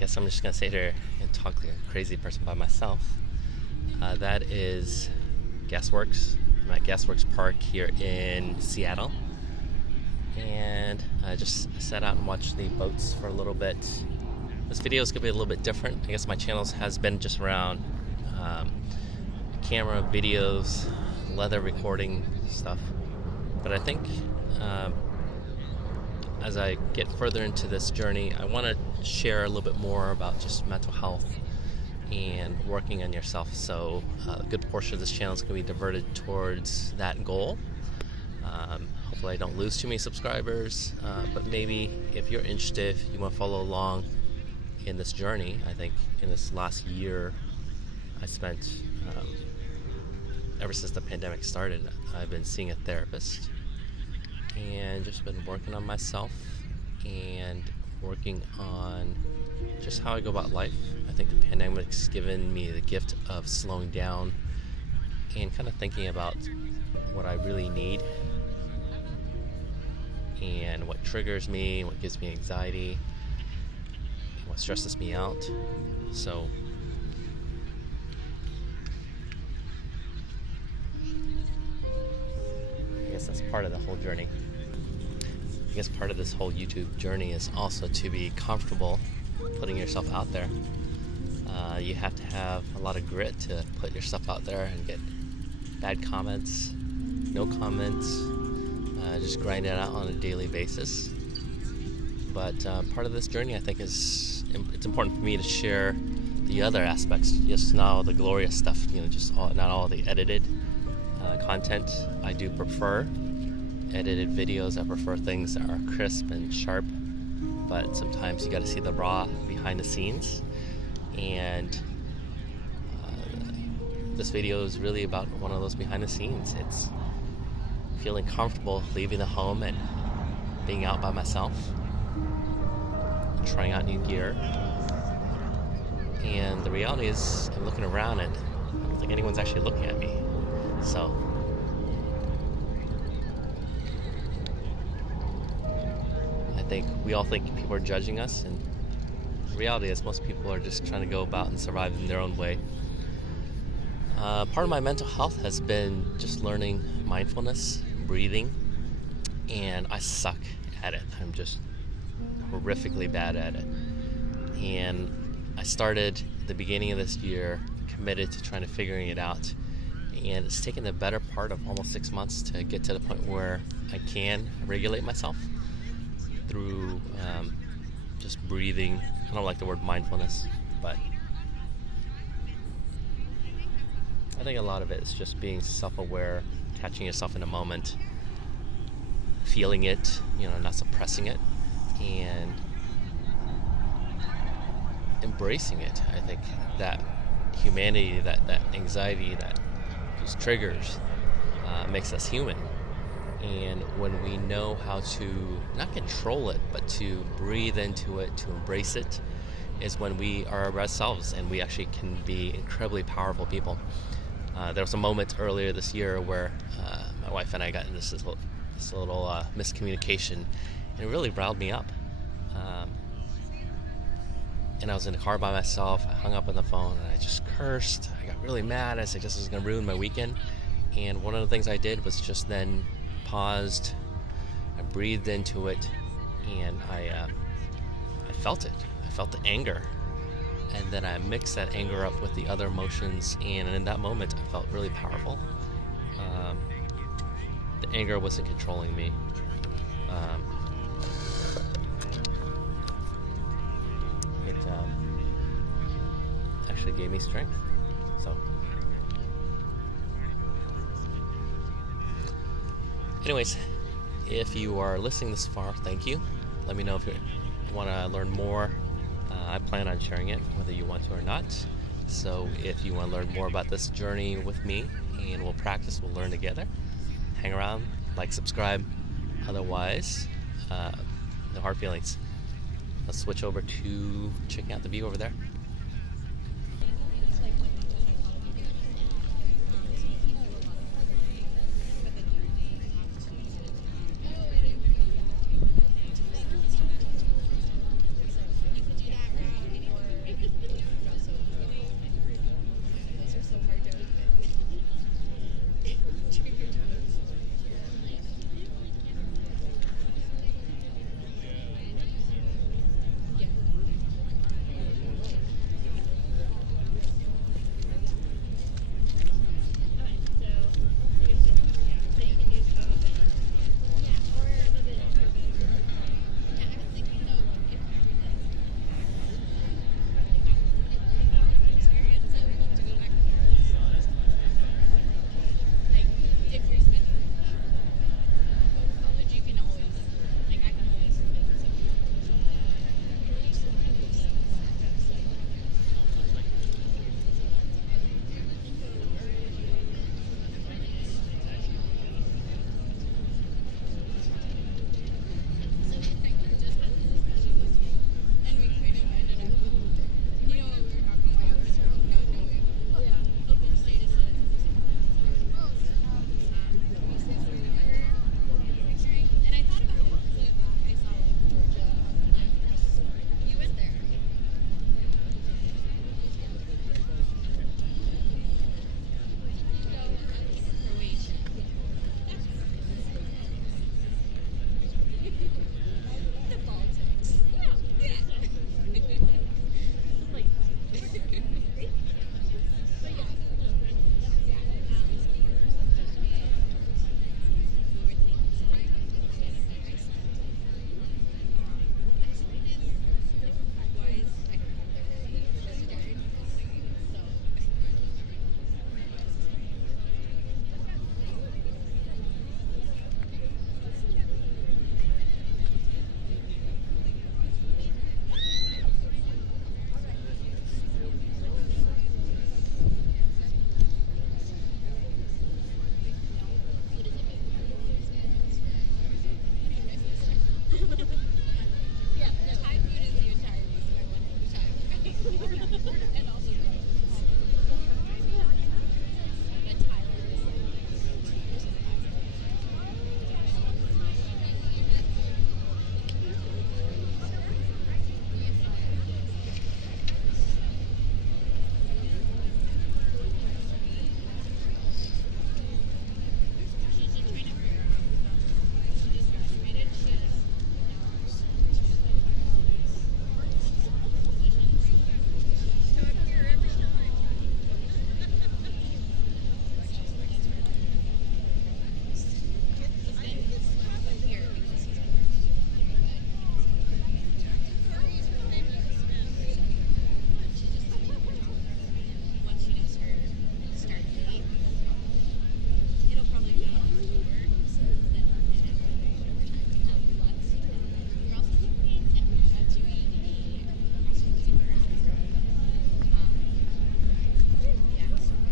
guess I'm just gonna sit here and talk like a crazy person by myself. That is Gasworks. I'm at Gasworks Park here in Seattle, and I just sat out and watched the boats for a little bit. This video is gonna be a little bit different. I guess my channel has been just around camera, videos, leather recording stuff, but I think as I get further into this journey, I want to share a little bit more about just mental health and working on yourself. So a good portion of this channel is going to be diverted towards that goal. Hopefully I don't lose too many subscribers, but maybe if you're interested, if you want to follow along in this journey. I think in this last year I spent, ever since the pandemic started, I've been seeing a therapist and just been working on myself and working on just how I go about life. I think the pandemic's given me the gift of slowing down and kind of thinking about what I really need and what triggers me, what gives me anxiety, what stresses me out. So I guess that's part of the whole journey. I guess part of this whole YouTube journey is also to be comfortable putting yourself out there. You have to have a lot of grit to put yourself out there and get bad comments, no comments, just grind it out on a daily basis. But part of this journey, I think, it's important for me to share the other aspects, just not all the glorious stuff, not all the edited content. I do prefer edited videos. I prefer things that are crisp and sharp, but sometimes you got to see the raw behind the scenes. And this video is really about one of those behind the scenes. It's feeling comfortable leaving the home and being out by myself, trying out new gear. And the reality is, I'm looking around and I don't think anyone's actually looking at me. So I think we all think people are judging us, and the reality is most people are just trying to go about and survive in their own way. Part of my mental health has been just learning mindfulness, breathing, and I suck at it. I'm just horrifically bad at it. And I started at the beginning of this year, committed to trying to figuring it out, and it's taken the better part of almost 6 months to get to the point where I can regulate myself through just breathing. I don't like the word mindfulness, but I think a lot of it is just being self-aware, catching yourself in a moment, feeling it, not suppressing it, and embracing it. I think that humanity, that anxiety, that those triggers makes us human. And when we know how to not control it, but to breathe into it, to embrace it, is when we are our best selves and we actually can be incredibly powerful people. There was a moment earlier this year where my wife and I got into this little miscommunication, and it really riled me up. And I was in the car by myself. I hung up on the phone and I just cursed. I got really mad. I said this was going to ruin my weekend. And one of the things I did was just then paused. I breathed into it, and I felt it. I felt the anger. And then I mixed that anger up with the other emotions, and in that moment I felt really powerful. The anger wasn't controlling me. It actually gave me strength. So anyways, if you are listening this far, thank you. Let me know if you want to learn more. I plan on sharing it, whether you want to or not. So if you want to learn more about this journey with me, and we'll practice, we'll learn together, hang around, like, subscribe. Otherwise, no hard feelings. Let's switch over to checking out the view over there. The Baltics. Yeah. Like, but yeah. Yeah, no. Thai food is the entire reason I went all the time. And also the noodles. But Thailand is once she does her start date, it'll probably be lower, so then we're have flex. We're also looking at doing the super after.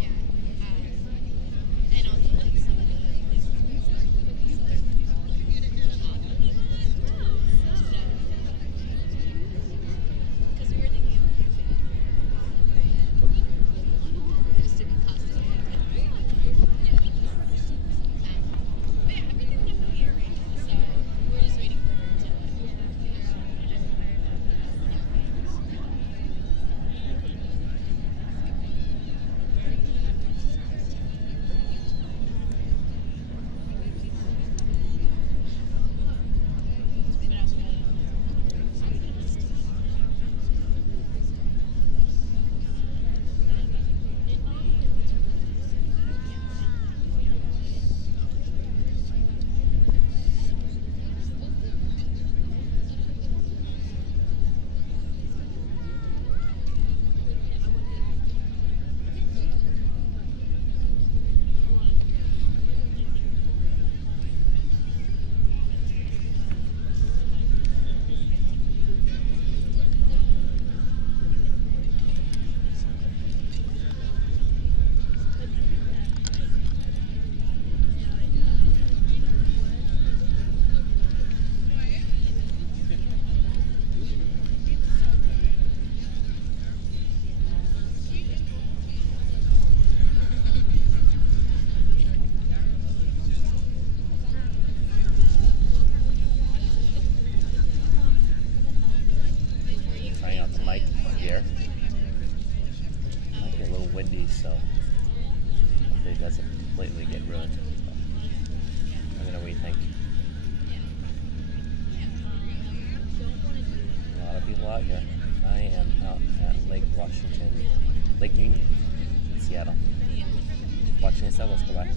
Yeah. And also like some of the because we were thinking of just to be cost effective. Yeah. But yeah, everything's definitely here right now, so we're just waiting for her to Trying out the mic here. Might be a little windy, so hopefully it doesn't completely get ruined. Let me know what you think. A lot of people out here. I am out at Lake Union in Seattle. Watching the sunrise go by.